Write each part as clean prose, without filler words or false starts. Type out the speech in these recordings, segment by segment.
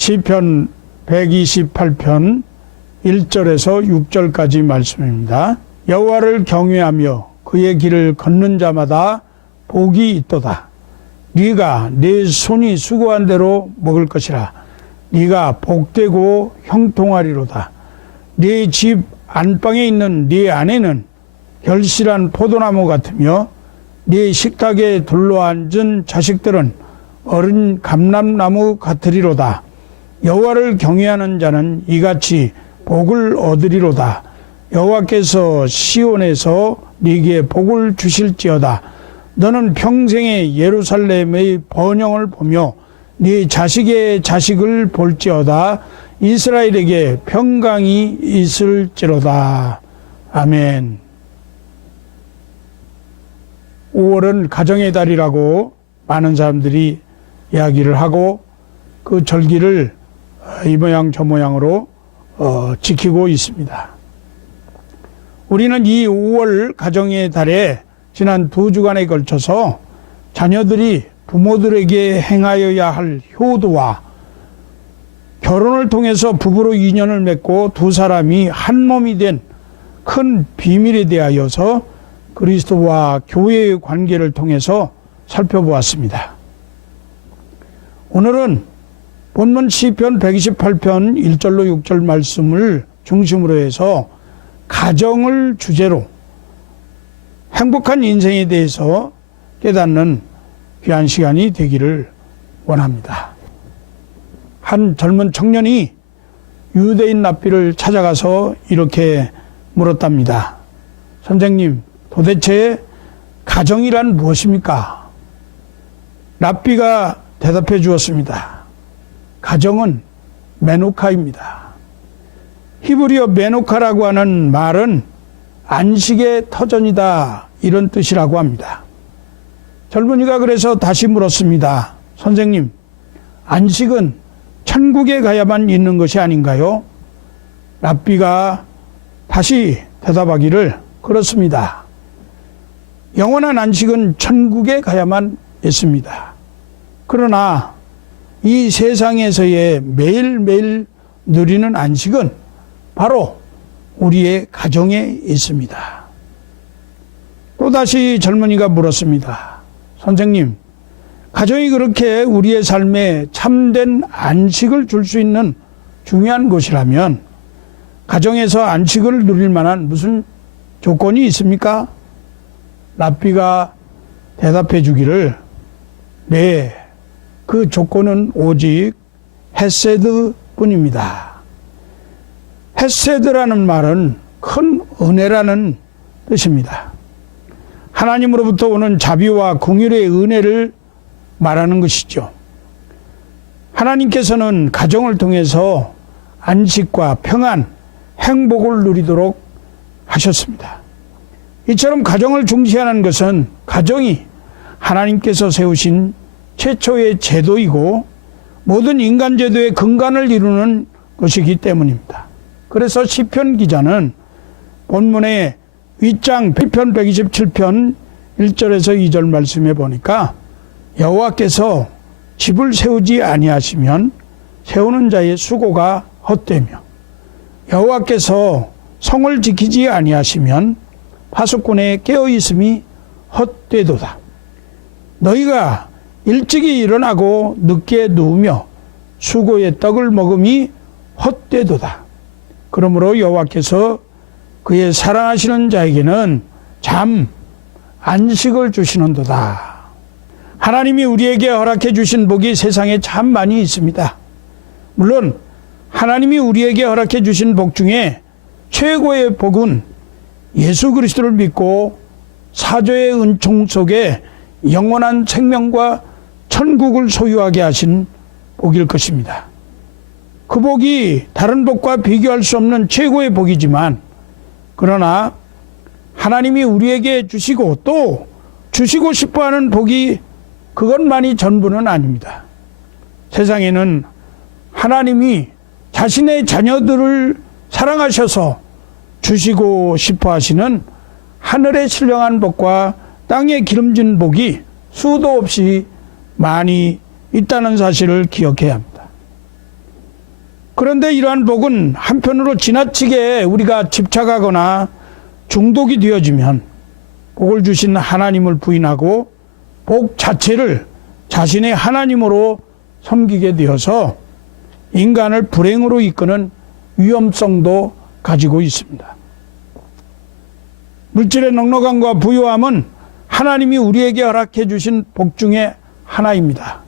시편 128편 1절에서 6절까지 말씀입니다. 여호와를 경외하며 그의 길을 걷는 자마다 복이 있도다. 네가 네 손이 수고한 대로 먹을 것이라. 네가 복되고 형통하리로다. 네 집 안방에 있는 네 아내는 결실한 포도나무 같으며 네 식탁에 둘러앉은 자식들은 어린 감람나무 같으리로다. 여호와를 경외하는 자는 이같이 복을 얻으리로다. 여호와께서 시온에서 네게 복을 주실지어다. 너는 평생에 예루살렘의 번영을 보며 네 자식의 자식을 볼지어다. 이스라엘에게 평강이 있을지로다. 아멘. 5월은 가정의 달이라고 많은 사람들이 이야기를 하고 그 절기를 이 모양 저 모양으로 지키고 있습니다. 우리는 이 5월 가정의 달에 지난 2주간에 걸쳐서 자녀들이 부모들에게 행하여야 할 효도와 결혼을 통해서 부부로 인연을 맺고 두 사람이 한 몸이 된 큰 비밀에 대하여서 그리스도와 교회의 관계를 통해서 살펴보았습니다. 오늘은 본문 시편 128편 1절로 6절 말씀을 중심으로 해서 가정을 주제로 행복한 인생에 대해서 깨닫는 귀한 시간이 되기를 원합니다. 한 젊은 청년이 유대인 랍비를 찾아가서 이렇게 물었답니다. 선생님, 도대체 가정이란 무엇입니까? 랍비가 대답해 주었습니다. 가정은 메노카입니다. 히브리어 메노카라고 하는 말은 안식의 터전이다, 이런 뜻이라고 합니다. 젊은이가 그래서 다시 물었습니다. 선생님, 안식은 천국에 가야만 있는 것이 아닌가요? 랍비가 다시 대답하기를, 그렇습니다. 영원한 안식은 천국에 가야만 있습니다. 그러나 이 세상에서의 매일매일 누리는 안식은 바로 우리의 가정에 있습니다. 또다시 젊은이가 물었습니다. 선생님, 가정이 그렇게 우리의 삶에 참된 안식을 줄 수 있는 중요한 곳이라면 가정에서 안식을 누릴 만한 무슨 조건이 있습니까? 랍비가 대답해 주기를, 네, 그 조건은 오직 헤세드 뿐입니다. 헤세드라는 말은 큰 은혜라는 뜻입니다. 하나님으로부터 오는 자비와 긍휼의 은혜를 말하는 것이죠. 하나님께서는 가정을 통해서 안식과 평안, 행복을 누리도록 하셨습니다. 이처럼 가정을 중시하는 것은 가정이 하나님께서 세우신 최초의 제도이고 모든 인간 제도의 근간을 이루는 것이기 때문입니다. 그래서 시편 기자는 본문의 윗장 시편 127편 1절에서 2절 말씀에 보니까 여호와께서 집을 세우지 아니하시면 세우는 자의 수고가 헛되며 여호와께서 성을 지키지 아니하시면 파수꾼의 깨어있음이 헛되도다. 너희가 일찍이 일어나고 늦게 누우며 수고의 떡을 먹음이 헛되도다. 그러므로 여호와께서 그의 사랑하시는 자에게는 잠, 안식을 주시는도다. 하나님이 우리에게 허락해 주신 복이 세상에 참 많이 있습니다. 물론 하나님이 우리에게 허락해 주신 복 중에 최고의 복은 예수 그리스도를 믿고 사죄의 은총 속에 영원한 생명과 천국을 소유하게 하신 복일 것입니다. 그 복이 다른 복과 비교할 수 없는 최고의 복이지만, 그러나 하나님이 우리에게 주시고 또 주시고 싶어하는 복이 그것만이 전부는 아닙니다. 세상에는 하나님이 자신의 자녀들을 사랑하셔서 주시고 싶어 하시는 하늘의 신령한 복과 땅에 기름진 복이 수도 없이 많이 있다는 사실을 기억해야 합니다. 그런데 이러한 복은 한편으로 지나치게 우리가 집착하거나 중독이 되어지면 복을 주신 하나님을 부인하고 복 자체를 자신의 하나님으로 섬기게 되어서 인간을 불행으로 이끄는 위험성도 가지고 있습니다. 물질의 넉넉함과 부유함은 하나님이 우리에게 허락해 주신 복 중에 하나입니다.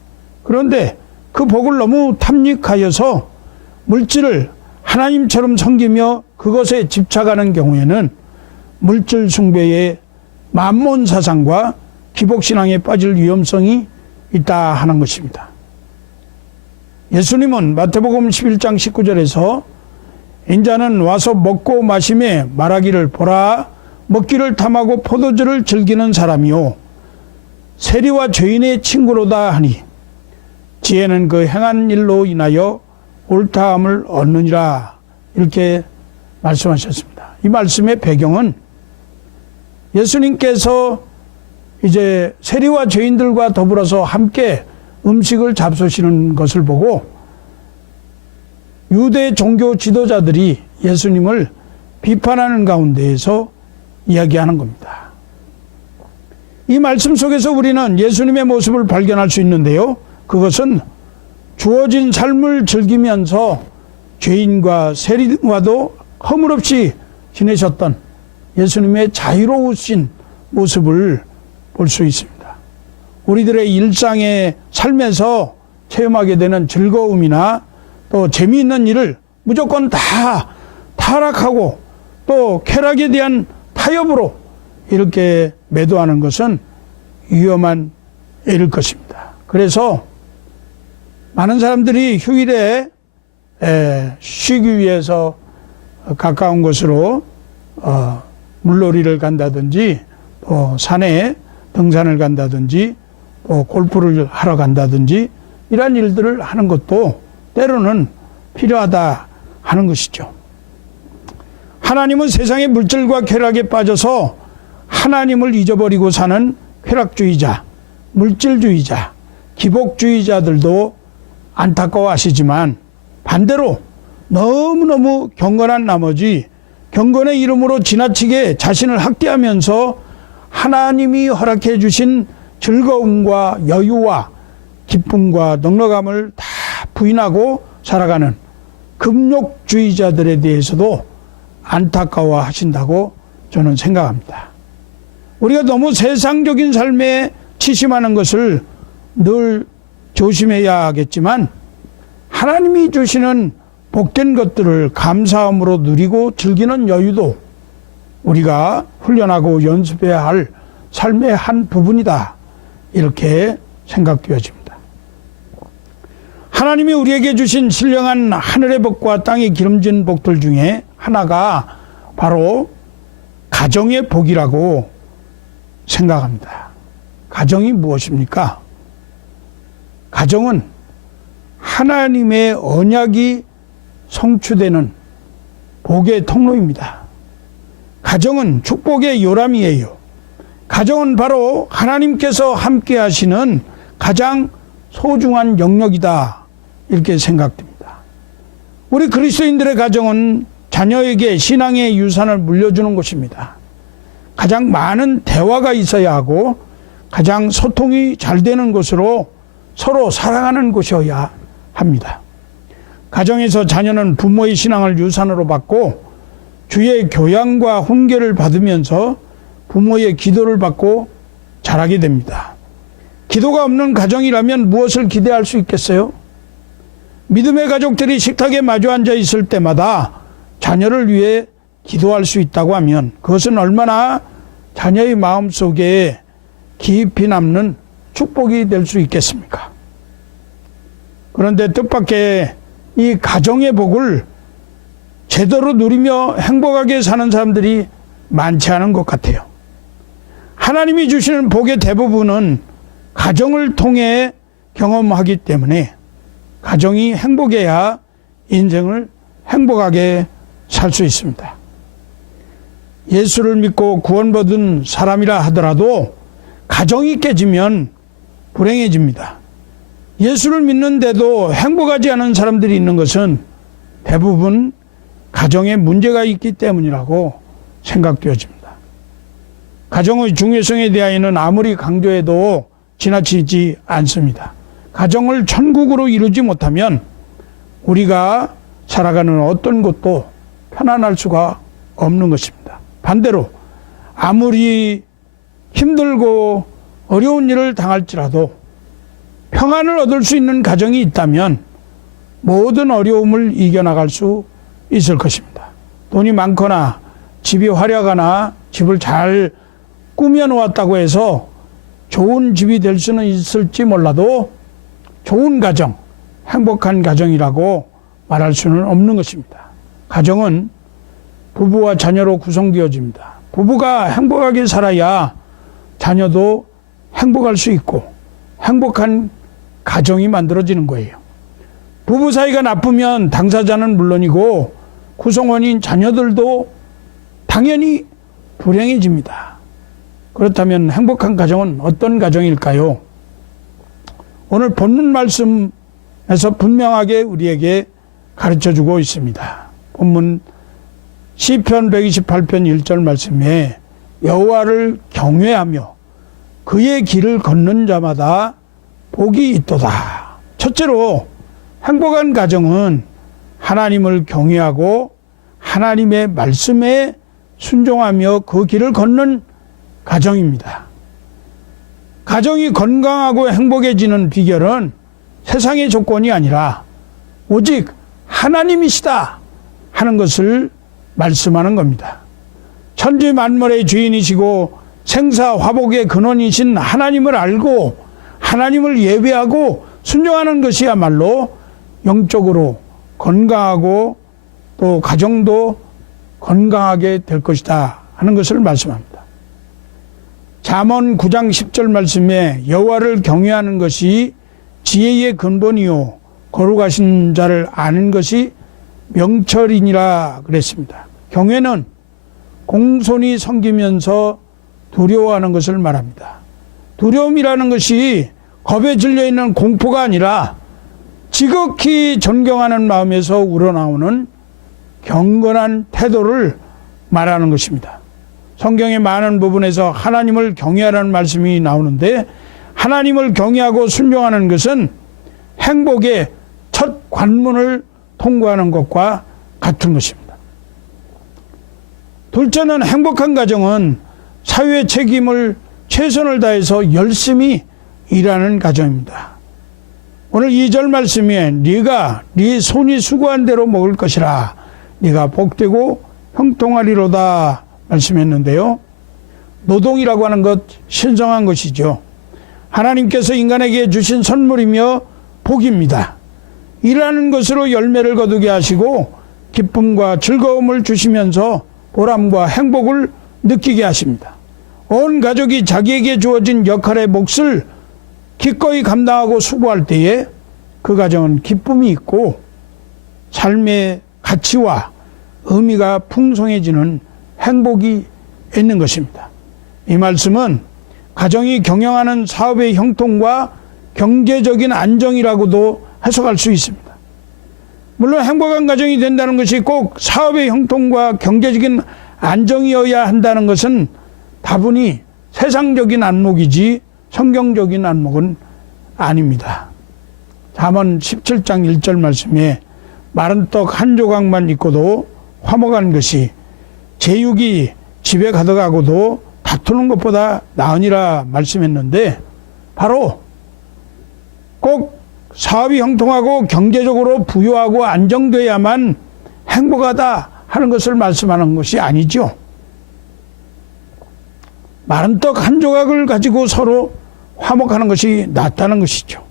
그런데 그 복을 너무 탐닉하여서 물질을 하나님처럼 섬기며 그것에 집착하는 경우에는 물질 숭배의 만몬 사상과 기복신앙에 빠질 위험성이 있다 하는 것입니다. 예수님은 마태복음 11장 19절에서 인자는 와서 먹고 마시매 말하기를 보라 먹기를 탐하고 포도주를 즐기는 사람이요 세리와 죄인의 친구로다 하니 지혜는 그 행한 일로 인하여 옳다함을 얻느니라 이렇게 말씀하셨습니다. 이 말씀의 배경은 예수님께서 이제 세리와 죄인들과 더불어서 함께 음식을 잡수시는 것을 보고 유대 종교 지도자들이 예수님을 비판하는 가운데에서 이야기하는 겁니다. 이 말씀 속에서 우리는 예수님의 모습을 발견할 수 있는데요. 그것은 주어진 삶을 즐기면서 죄인과 세리와도 허물없이 지내셨던 예수님의 자유로우신 모습을 볼 수 있습니다. 우리들의 일상의 삶에서 체험하게 되는 즐거움이나 또 재미있는 일을 무조건 다 타락하고 또 쾌락에 대한 타협으로 이렇게 매도하는 것은 위험한 일일 것입니다. 그래서 많은 사람들이 휴일에 쉬기 위해서 가까운 곳으로 물놀이를 간다든지 또 산에 등산을 간다든지 또 골프를 하러 간다든지 이런 일들을 하는 것도 때로는 필요하다 하는 것이죠. 하나님은 세상의 물질과 쾌락에 빠져서 하나님을 잊어버리고 사는 쾌락주의자, 물질주의자, 기복주의자들도 안타까워하시지만 반대로 너무너무 경건한 나머지 경건의 이름으로 지나치게 자신을 학대하면서 하나님이 허락해 주신 즐거움과 여유와 기쁨과 넉넉함을 다 부인하고 살아가는 금욕주의자들에 대해서도 안타까워하신다고 저는 생각합니다. 우리가 너무 세상적인 삶에 치심하는 것을 늘 조심해야 하겠지만 하나님이 주시는 복된 것들을 감사함으로 누리고 즐기는 여유도 우리가 훈련하고 연습해야 할 삶의 한 부분이다. 이렇게 생각되어집니다. 하나님이 우리에게 주신 신령한 하늘의 복과 땅의 기름진 복들 중에 하나가 바로 가정의 복이라고 생각합니다. 가정이 무엇입니까? 가정은 하나님의 언약이 성취되는 복의 통로입니다. 가정은 축복의 요람이에요. 가정은 바로 하나님께서 함께 하시는 가장 소중한 영역이다. 이렇게 생각됩니다. 우리 그리스도인들의 가정은 자녀에게 신앙의 유산을 물려주는 곳입니다. 가장 많은 대화가 있어야 하고 가장 소통이 잘 되는 곳으로 서로 사랑하는 곳이어야 합니다. 가정에서 자녀는 부모의 신앙을 유산으로 받고 주의 교양과 훈계를 받으면서 부모의 기도를 받고 자라게 됩니다. 기도가 없는 가정이라면 무엇을 기대할 수 있겠어요? 믿음의 가족들이 식탁에 마주 앉아 있을 때마다 자녀를 위해 기도할 수 있다고 하면 그것은 얼마나 자녀의 마음속에 깊이 남는 축복이 될 수 있겠습니까? 그런데 뜻밖의 이 가정의 복을 제대로 누리며 행복하게 사는 사람들이 많지 않은 것 같아요. 하나님이 주시는 복의 대부분은 가정을 통해 경험하기 때문에 가정이 행복해야 인생을 행복하게 살 수 있습니다. 예수를 믿고 구원받은 사람이라 하더라도 가정이 깨지면 불행해집니다. 예수를 믿는데도 행복하지 않은 사람들이 있는 것은 대부분 가정에 문제가 있기 때문이라고 생각되어집니다. 가정의 중요성에 대하여는 아무리 강조해도 지나치지 않습니다. 가정을 천국으로 이루지 못하면 우리가 살아가는 어떤 것도 편안할 수가 없는 것입니다. 반대로 아무리 힘들고 어려운 일을 당할지라도 평안을 얻을 수 있는 가정이 있다면 모든 어려움을 이겨나갈 수 있을 것입니다. 돈이 많거나 집이 화려하거나 집을 잘 꾸며놓았다고 해서 좋은 집이 될 수는 있을지 몰라도 좋은 가정, 행복한 가정이라고 말할 수는 없는 것입니다. 가정은 부부와 자녀로 구성되어집니다. 부부가 행복하게 살아야 자녀도 행복할 수 있고 행복한 가정이 만들어지는 거예요. 부부 사이가 나쁘면 당사자는 물론이고 구성원인 자녀들도 당연히 불행해집니다. 그렇다면 행복한 가정은 어떤 가정일까요? 오늘 본문 말씀에서 분명하게 우리에게 가르쳐주고 있습니다. 본문 시편 128편 1절 말씀에 여호와를 경외하며 그의 길을 걷는 자마다 복이 있도다. 첫째로 행복한 가정은 하나님을 경외하고 하나님의 말씀에 순종하며 그 길을 걷는 가정입니다. 가정이 건강하고 행복해지는 비결은 세상의 조건이 아니라 오직 하나님이시다 하는 것을 말씀하는 겁니다. 천지 만물의 주인이시고 생사 화복의 근원이신 하나님을 알고 하나님을 예배하고 순종하는 것이야말로 영적으로 건강하고 또 가정도 건강하게 될 것이다 하는 것을 말씀합니다. 잠언 9장 10절 말씀에 여호와를 경외하는 것이 지혜의 근본이요 거룩하신 자를 아는 것이 명철이니라 그랬습니다. 경외는 공손히 섬기면서 두려워하는 것을 말합니다. 두려움이라는 것이 겁에 질려있는 공포가 아니라 지극히 존경하는 마음에서 우러나오는 경건한 태도를 말하는 것입니다. 성경의 많은 부분에서 하나님을 경외하라는 말씀이 나오는데 하나님을 경외하고 순종하는 것은 행복의 첫 관문을 통과하는 것과 같은 것입니다. 둘째는 행복한 가정은 사회 책임을 최선을 다해서 열심히 일하는 가정입니다. 오늘 2절 말씀에 네가 네 손이 수고한 대로 먹을 것이라 네가 복되고 형통하리로다 말씀했는데요. 노동이라고 하는 것 신성한 것이죠. 하나님께서 인간에게 주신 선물이며 복입니다. 일하는 것으로 열매를 거두게 하시고 기쁨과 즐거움을 주시면서 보람과 행복을 느끼게 하십니다. 온 가족이 자기에게 주어진 역할의 몫을 기꺼이 감당하고 수고할 때에 그 가정은 기쁨이 있고 삶의 가치와 의미가 풍성해지는 행복이 있는 것입니다. 이 말씀은 가정이 경영하는 사업의 형통과 경제적인 안정이라고도 해석할 수 있습니다. 물론 행복한 가정이 된다는 것이 꼭 사업의 형통과 경제적인 안정이어야 한다는 것은 다분히 세상적인 안목이지 성경적인 안목은 아닙니다. 잠언 17장 1절 말씀에 마른 떡 한 조각만 있고도 화목한 것이 제육이 집에 가져가고도 다투는 것보다 나으니라 말씀했는데 바로 꼭 사업이 형통하고 경제적으로 부유하고 안정돼야만 행복하다 하는 것을 말씀하는 것이 아니죠. 마른 떡 한 조각을 가지고 서로 화목하는 것이 낫다는 것이죠.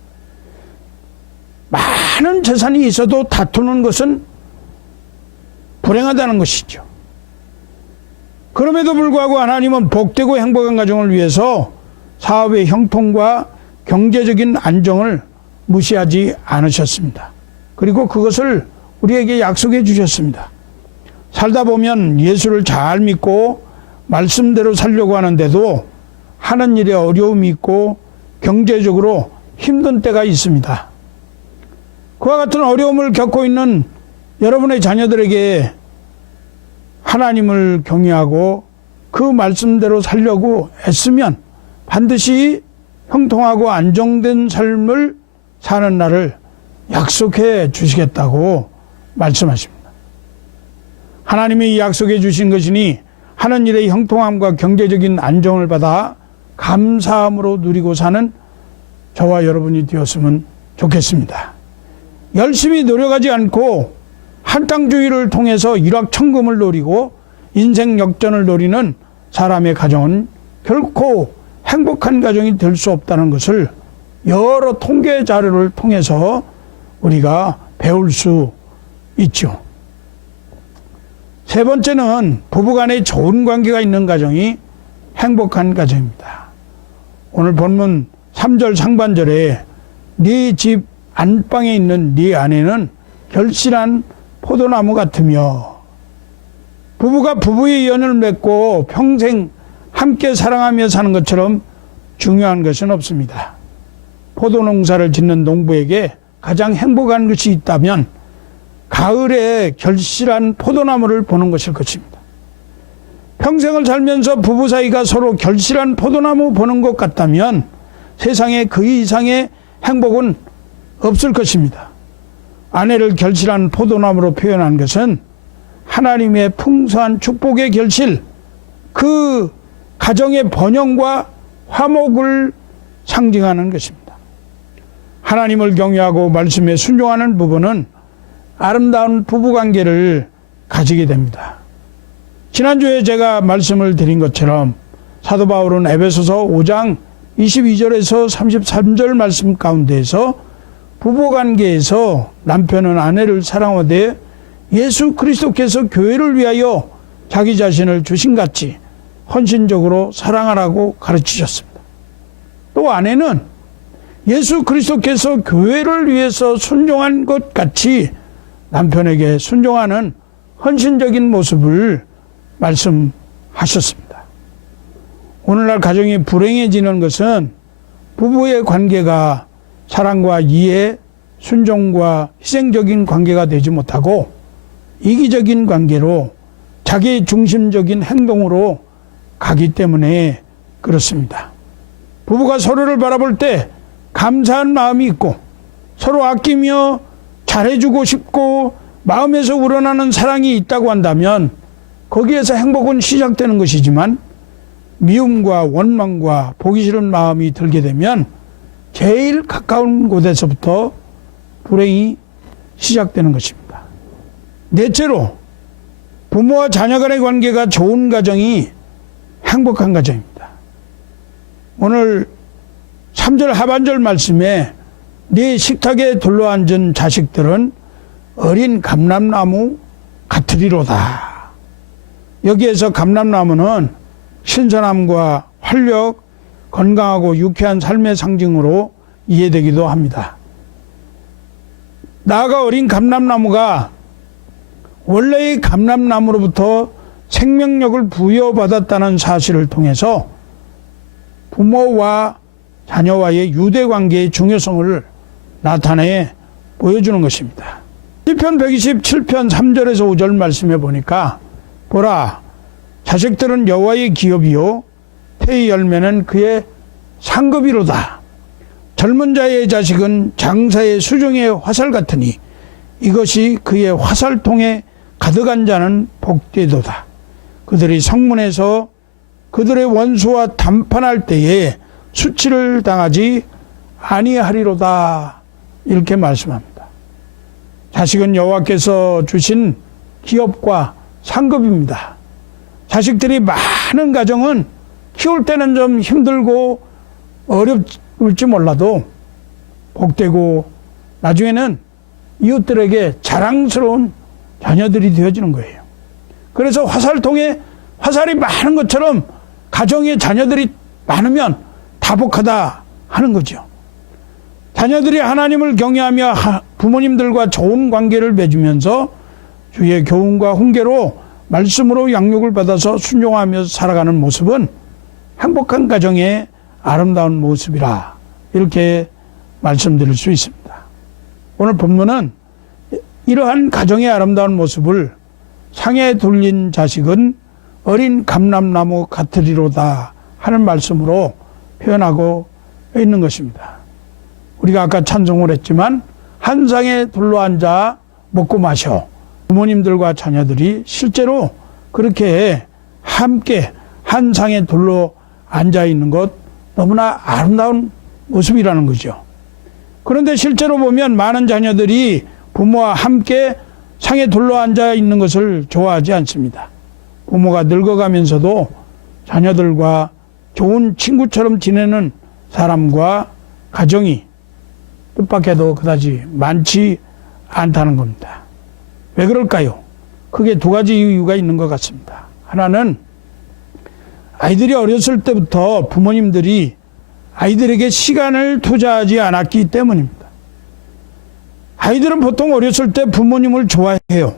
많은 재산이 있어도 다투는 것은 불행하다는 것이죠. 그럼에도 불구하고 하나님은 복되고 행복한 가정을 위해서 사업의 형통과 경제적인 안정을 무시하지 않으셨습니다. 그리고 그것을 우리에게 약속해 주셨습니다. 살다 보면 예수를 잘 믿고 말씀대로 살려고 하는데도 하는 일에 어려움이 있고 경제적으로 힘든 때가 있습니다. 그와 같은 어려움을 겪고 있는 여러분의 자녀들에게 하나님을 경외하고 그 말씀대로 살려고 애쓰면 반드시 형통하고 안정된 삶을 사는 날을 약속해 주시겠다고 말씀하십니다. 하나님이 약속해 주신 것이니 하는 일의 형통함과 경제적인 안정을 받아 감사함으로 누리고 사는 저와 여러분이 되었으면 좋겠습니다. 열심히 노력하지 않고 한땅주의를 통해서 일확천금을 노리고 인생 역전을 노리는 사람의 가정은 결코 행복한 가정이 될 수 없다는 것을 여러 통계 자료를 통해서 우리가 배울 수 있죠. 세 번째는 부부간에 좋은 관계가 있는 가정이 행복한 가정입니다. 오늘 본문 3절 상반절에 네 집 안방에 있는 네 아내는 결실한 포도나무 같으며, 부부가 부부의 연을 맺고 평생 함께 사랑하며 사는 것처럼 중요한 것은 없습니다. 포도농사를 짓는 농부에게 가장 행복한 것이 있다면 가을에 결실한 포도나무를 보는 것일 것입니다. 평생을 살면서 부부 사이가 서로 결실한 포도나무 보는 것 같다면 세상에 그 이상의 행복은 없을 것입니다. 아내를 결실한 포도나무로 표현한 것은 하나님의 풍성한 축복의 결실, 그 가정의 번영과 화목을 상징하는 것입니다. 하나님을 경외하고 말씀에 순종하는 부부는 아름다운 부부관계를 가지게 됩니다. 지난주에 제가 말씀을 드린 것처럼 사도 바울은 에베소서 5장 22절에서 33절 말씀 가운데에서 부부관계에서 남편은 아내를 사랑하되 예수 그리스도께서 교회를 위하여 자기 자신을 주신같이 헌신적으로 사랑하라고 가르치셨습니다. 또 아내는 예수 그리스도께서 교회를 위해서 순종한 것 같이 남편에게 순종하는 헌신적인 모습을 말씀하셨습니다. 오늘날 가정이 불행해지는 것은 부부의 관계가 사랑과 이해, 순종과 희생적인 관계가 되지 못하고 이기적인 관계로 자기 중심적인 행동으로 가기 때문에 그렇습니다. 부부가 서로를 바라볼 때 감사한 마음이 있고 서로 아끼며 잘해주고 싶고 마음에서 우러나는 사랑이 있다고 한다면 거기에서 행복은 시작되는 것이지만 미움과 원망과 보기 싫은 마음이 들게 되면 제일 가까운 곳에서부터 불행이 시작되는 것입니다. 넷째로 부모와 자녀 간의 관계가 좋은 가정이 행복한 가정입니다. 오늘 3절 하반절 말씀에 네 식탁에 둘러앉은 자식들은 어린 감람나무 같으리로다. 여기에서 감람나무는 신선함과 활력, 건강하고 유쾌한 삶의 상징으로 이해되기도 합니다. 나아가 어린 감람나무가 원래의 감람나무로부터 생명력을 부여받았다는 사실을 통해서 부모와 자녀와의 유대관계의 중요성을 나타내 보여주는 것입니다. 시편 127편 3절에서 5절 말씀해 보니까 보라, 자식들은 여호와의 기업이요 태의 열매는 그의 상급이로다. 젊은 자의 자식은 장사의 수종의 화살 같으니 이것이 그의 화살통에 가득한 자는 복되도다. 그들이 성문에서 그들의 원수와 담판할 때에 수치를 당하지 아니하리로다. 이렇게 말씀합니다. 자식은 여호와께서 주신 기업과 상급입니다. 자식들이 많은 가정은 키울 때는 좀 힘들고 어렵을지 몰라도 복되고 나중에는 이웃들에게 자랑스러운 자녀들이 되어지는 거예요. 그래서 화살통에 화살이 많은 것처럼 가정에 자녀들이 많으면 다복하다 하는 거죠. 자녀들이 하나님을 경외하며 부모님들과 좋은 관계를 맺으면서 주의 교훈과 훈계로 말씀으로 양육을 받아서 순종하며 살아가는 모습은 행복한 가정의 아름다운 모습이라 이렇게 말씀드릴 수 있습니다. 오늘 본문은 이러한 가정의 아름다운 모습을 상에 둘린 자식은 어린 감람나무 같으리로다 하는 말씀으로 표현하고 있는 것입니다. 우리가 아까 찬송을 했지만 한 상에 둘러앉아 먹고 마셔. 부모님들과 자녀들이 실제로 그렇게 함께 한 상에 둘러 앉아 있는 것 너무나 아름다운 모습이라는 거죠. 그런데 실제로 보면 많은 자녀들이 부모와 함께 상에 둘러 앉아 있는 것을 좋아하지 않습니다. 부모가 늙어가면서도 자녀들과 좋은 친구처럼 지내는 사람과 가정이 뜻밖에도 그다지 많지 않다는 겁니다. 왜 그럴까요? 크게 두 가지 이유가 있는 것 같습니다. 하나는 아이들이 어렸을 때부터 부모님들이 아이들에게 시간을 투자하지 않았기 때문입니다. 아이들은 보통 어렸을 때 부모님을 좋아해요.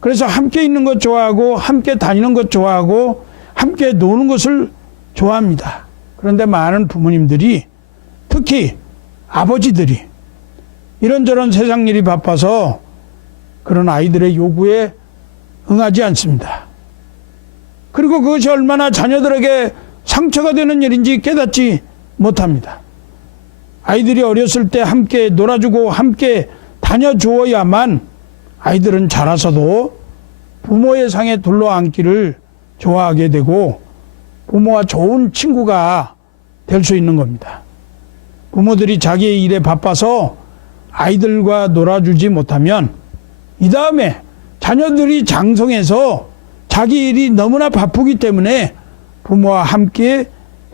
그래서 함께 있는 것 좋아하고 함께 다니는 것 좋아하고 함께 노는 것을 좋아합니다. 그런데 많은 부모님들이 특히 아버지들이 이런저런 세상 일이 바빠서 그런 아이들의 요구에 응하지 않습니다. 그리고 그것이 얼마나 자녀들에게 상처가 되는 일인지 깨닫지 못합니다. 아이들이 어렸을 때 함께 놀아주고 함께 다녀주어야만 아이들은 자라서도 부모의 상에 둘러앉기를 좋아하게 되고 부모와 좋은 친구가 될 수 있는 겁니다. 부모들이 자기의 일에 바빠서 아이들과 놀아주지 못하면 이 다음에 자녀들이 장성해서 자기 일이 너무나 바쁘기 때문에 부모와 함께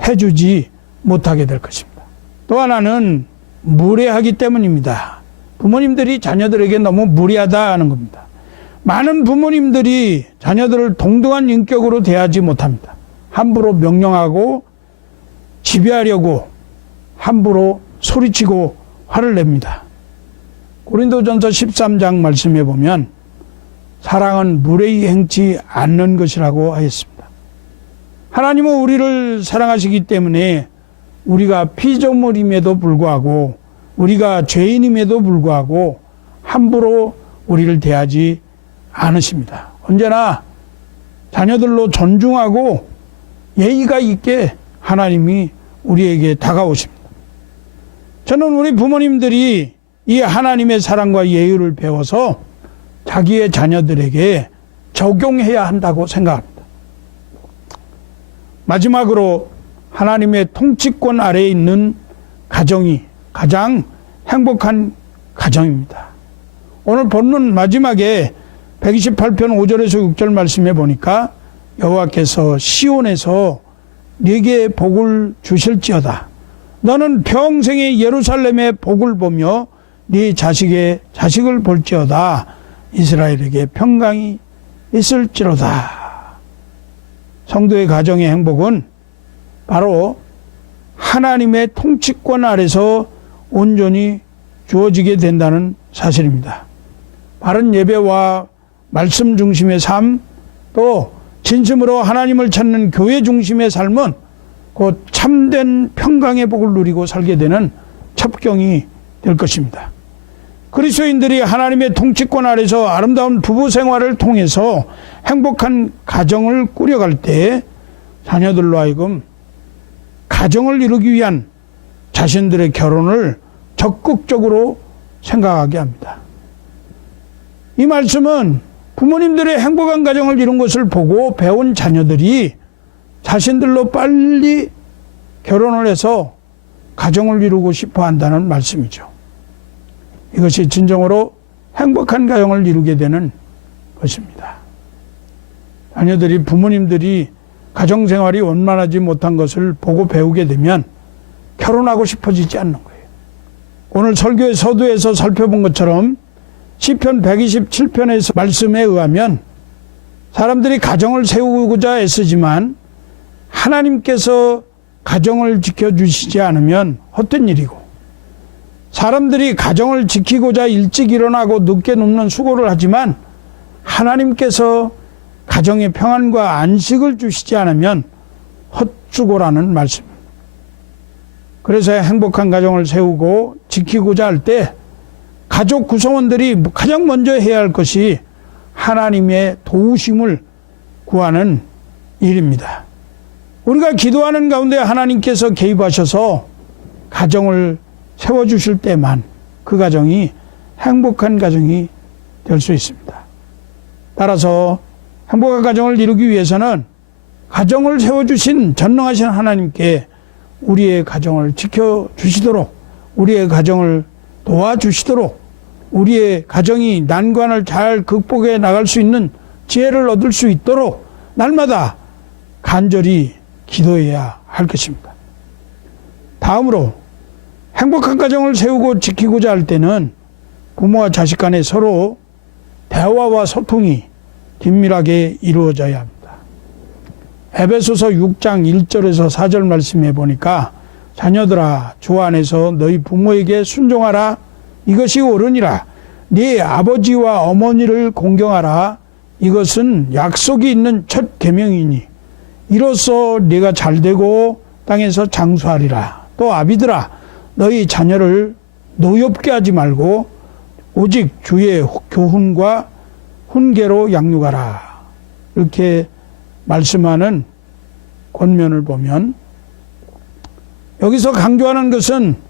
해주지 못하게 될 것입니다. 또 하나는 무례하기 때문입니다. 부모님들이 자녀들에게 너무 무례하다 하는 겁니다. 많은 부모님들이 자녀들을 동등한 인격으로 대하지 못합니다. 함부로 명령하고 지배하려고 함부로 소리치고 화를 냅니다. 고린도전서 13장 말씀에 보면 사랑은 무례히 행치 않는 것이라고 하였습니다. 하나님은 우리를 사랑하시기 때문에 우리가 피조물임에도 불구하고 우리가 죄인임에도 불구하고 함부로 우리를 대하지 않으십니다. 언제나 자녀들로 존중하고 예의가 있게 하나님이 우리에게 다가오십니다. 저는 우리 부모님들이 이 하나님의 사랑과 예의를 배워서 자기의 자녀들에게 적용해야 한다고 생각합니다. 마지막으로 하나님의 통치권 아래에 있는 가정이 가장 행복한 가정입니다. 오늘 본문 마지막에 128편 5절에서 6절 말씀에 보니까 여호와께서 시온에서 네게 복을 주실지어다. 너는 평생에 예루살렘의 복을 보며 네 자식의 자식을 볼지어다. 이스라엘에게 평강이 있을지로다. 성도의 가정의 행복은 바로 하나님의 통치권 아래서 온전히 주어지게 된다는 사실입니다. 바른 예배와 말씀 중심의 삶, 또 진심으로 하나님을 찾는 교회 중심의 삶은 곧 참된 평강의 복을 누리고 살게 되는 첩경이 될 것입니다. 그리스도인들이 하나님의 통치권 아래서 아름다운 부부 생활을 통해서 행복한 가정을 꾸려갈 때 자녀들로 하여금 가정을 이루기 위한 자신들의 결혼을 적극적으로 생각하게 합니다. 이 말씀은 부모님들의 행복한 가정을 이룬 것을 보고 배운 자녀들이 자신들로 빨리 결혼을 해서 가정을 이루고 싶어 한다는 말씀이죠. 이것이 진정으로 행복한 가정을 이루게 되는 것입니다. 자녀들이 부모님들이 가정생활이 원만하지 못한 것을 보고 배우게 되면 결혼하고 싶어지지 않는 거예요. 오늘 설교의 서두에서 살펴본 것처럼 시편 127편의 말씀에 의하면 사람들이 가정을 세우고자 애쓰지만 하나님께서 가정을 지켜주시지 않으면 헛된 일이고, 사람들이 가정을 지키고자 일찍 일어나고 늦게 눕는 수고를 하지만 하나님께서 가정의 평안과 안식을 주시지 않으면 헛수고라는 말씀입니다. 그래서 행복한 가정을 세우고 지키고자 할 때 가족 구성원들이 가장 먼저 해야 할 것이 하나님의 도우심을 구하는 일입니다. 우리가 기도하는 가운데 하나님께서 개입하셔서 가정을 세워주실 때만 그 가정이 행복한 가정이 될 수 있습니다. 따라서 행복한 가정을 이루기 위해서는 가정을 세워주신 전능하신 하나님께 우리의 가정을 지켜주시도록, 우리의 가정을 도와주시도록, 우리의 가정이 난관을 잘 극복해 나갈 수 있는 지혜를 얻을 수 있도록 날마다 간절히 기도해야 할 것입니다. 다음으로 행복한 가정을 세우고 지키고자 할 때는 부모와 자식 간에 서로 대화와 소통이 긴밀하게 이루어져야 합니다. 에베소서 6장 1절에서 4절 말씀해 보니까 자녀들아 주 안에서 너희 부모에게 순종하라. 이것이 옳으니라. 네 아버지와 어머니를 공경하라. 이것은 약속이 있는 첫 계명이니 이로써 네가 잘되고 땅에서 장수하리라. 또 아비들아 너희 자녀를 노엽게 하지 말고 오직 주의 교훈과 훈계로 양육하라. 이렇게 말씀하는 권면을 보면 여기서 강조하는 것은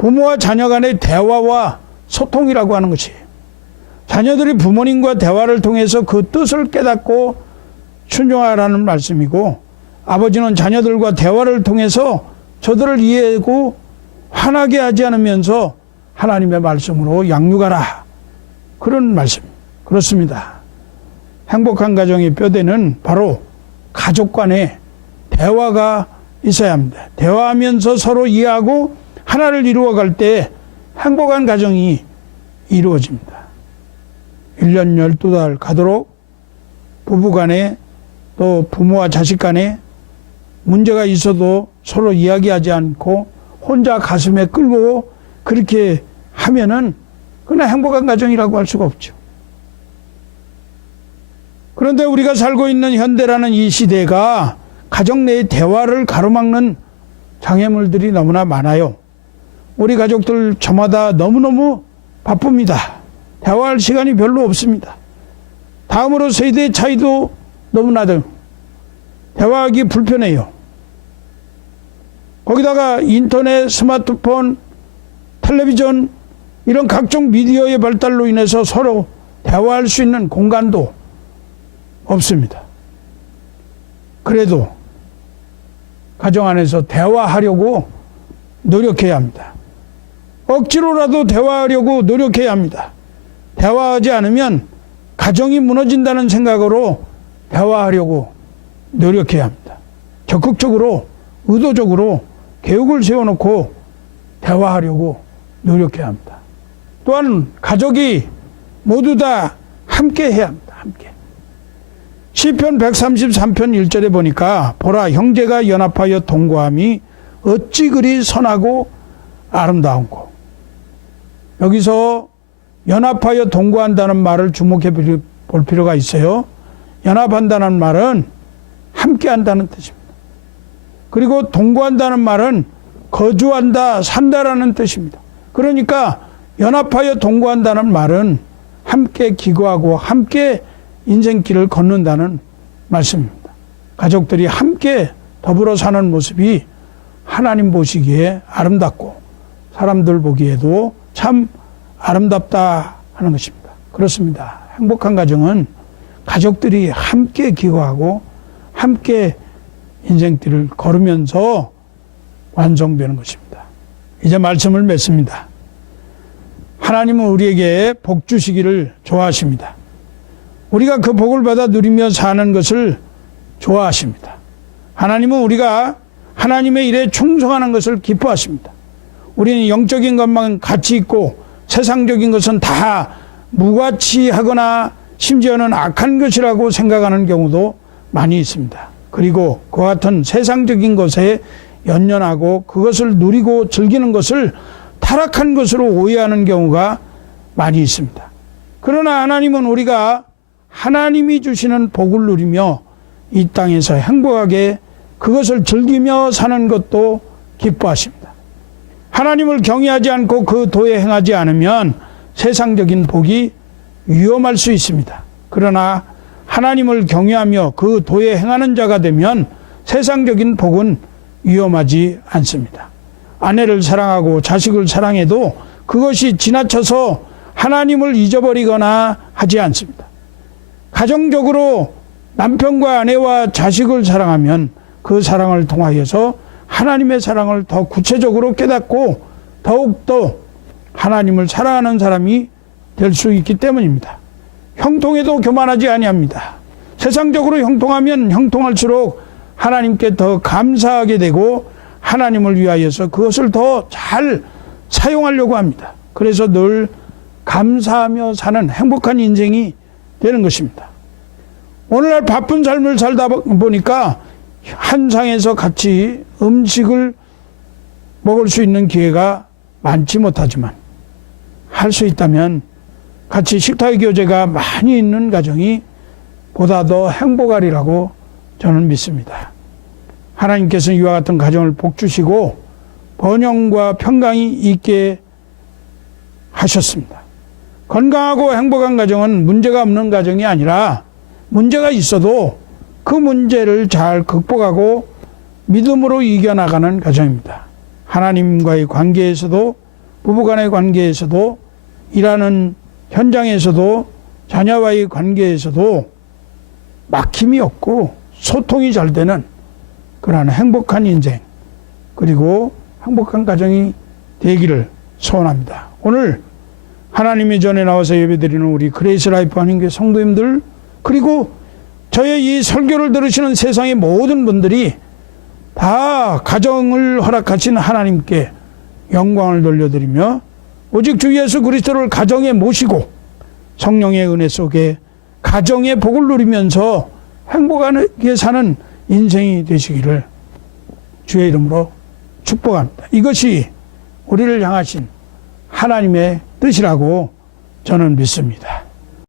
부모와 자녀 간의 대화와 소통이라고 하는 것이에요. 자녀들이 부모님과 대화를 통해서 그 뜻을 깨닫고 순종하라는 말씀이고, 아버지는 자녀들과 대화를 통해서 저들을 이해하고 화나게 하지 않으면서 하나님의 말씀으로 양육하라. 그런 말씀. 그렇습니다. 행복한 가정의 뼈대는 바로 가족 간의 대화가 있어야 합니다. 대화하면서 서로 이해하고 하나를 이루어갈 때 행복한 가정이 이루어집니다. 1년 12달 가도록 부부 간에 또 부모와 자식 간에 문제가 있어도 서로 이야기하지 않고 혼자 가슴에 끌고 그렇게 하면은 그건 행복한 가정이라고 할 수가 없죠. 그런데 우리가 살고 있는 현대라는 이 시대가 가정 내의 대화를 가로막는 장애물들이 너무나 많아요. 우리 가족들 저마다 너무너무 바쁩니다. 대화할 시간이 별로 없습니다. 다음으로 세대 차이도 너무나도 대화하기 불편해요. 거기다가 인터넷, 스마트폰, 텔레비전 이런 각종 미디어의 발달로 인해서 서로 대화할 수 있는 공간도 없습니다. 그래도 가정 안에서 대화하려고 노력해야 합니다. 억지로라도 대화하려고 노력해야 합니다. 대화하지 않으면 가정이 무너진다는 생각으로 대화하려고 노력해야 합니다. 적극적으로, 의도적으로 계획을 세워놓고 대화하려고 노력해야 합니다. 또한 가족이 모두 다 함께 해야 합니다. 함께. 시편 133편 1절에 보니까 보라 형제가 연합하여 동거함이 어찌 그리 선하고 아름다운고. 여기서 연합하여 동거한다는 말을 주목해 볼 필요가 있어요. 연합한다는 말은 함께한다는 뜻입니다. 그리고 동거한다는 말은 거주한다, 산다라는 뜻입니다. 그러니까 연합하여 동거한다는 말은 함께 기거하고 함께 인생길을 걷는다는 말씀입니다. 가족들이 함께 더불어 사는 모습이 하나님 보시기에 아름답고 사람들 보기에도 참 아름답다 하는 것입니다. 그렇습니다. 행복한 가정은 가족들이 함께 기거하고 함께 인생길을 걸으면서 완성되는 것입니다. 이제 말씀을 맺습니다. 하나님은 우리에게 복 주시기를 좋아하십니다. 우리가 그 복을 받아 누리며 사는 것을 좋아하십니다. 하나님은 우리가 하나님의 일에 충성하는 것을 기뻐하십니다. 우리는 영적인 것만 가치 있고 세상적인 것은 다 무가치하거나 심지어는 악한 것이라고 생각하는 경우도 많이 있습니다. 그리고 그와 같은 세상적인 것에 연연하고 그것을 누리고 즐기는 것을 타락한 것으로 오해하는 경우가 많이 있습니다. 그러나 하나님은 우리가 하나님이 주시는 복을 누리며 이 땅에서 행복하게 그것을 즐기며 사는 것도 기뻐하십니다. 하나님을 경외하지 않고 그 도에 행하지 않으면 세상적인 복이 위험할 수 있습니다. 그러나 하나님을 경외하며 그 도에 행하는 자가 되면 세상적인 복은 위험하지 않습니다. 아내를 사랑하고 자식을 사랑해도 그것이 지나쳐서 하나님을 잊어버리거나 하지 않습니다. 가정적으로 남편과 아내와 자식을 사랑하면 그 사랑을 통하여서 하나님의 사랑을 더 구체적으로 깨닫고 더욱더 하나님을 사랑하는 사람이 될 수 있기 때문입니다. 형통에도 교만하지 아니합니다. 세상적으로 형통하면 형통할수록 하나님께 더 감사하게 되고 하나님을 위하여서 그것을 더 잘 사용하려고 합니다. 그래서 늘 감사하며 사는 행복한 인생이 되는 것입니다. 오늘날 바쁜 삶을 살다 보니까 한 상에서 같이 음식을 먹을 수 있는 기회가 많지 못하지만 할 수 있다면 같이 식탁의 교제가 많이 있는 가정이 보다 더 행복하리라고 저는 믿습니다. 하나님께서는 이와 같은 가정을 복주시고 번영과 평강이 있게 하셨습니다. 건강하고 행복한 가정은 문제가 없는 가정이 아니라 문제가 있어도 그 문제를 잘 극복하고 믿음으로 이겨나가는 가정입니다. 하나님과의 관계에서도 부부간의 관계에서도 일하는 현장에서도 자녀와의 관계에서도 막힘이 없고 소통이 잘 되는 그러한 행복한 인생 그리고 행복한 가정이 되기를 소원합니다. 오늘 하나님의 전에 나와서 예배드리는 우리 그레이스 라이프 한인교회 성도님들 그리고 저의 이 설교를 들으시는 세상의 모든 분들이 다 가정을 허락하신 하나님께 영광을 돌려드리며 오직 주 예수 그리스도를 가정에 모시고 성령의 은혜 속에 가정의 복을 누리면서 행복하게 사는 인생이 되시기를 주의 이름으로 축복합니다. 이것이 우리를 향하신 하나님의 뜻이라고 저는 믿습니다.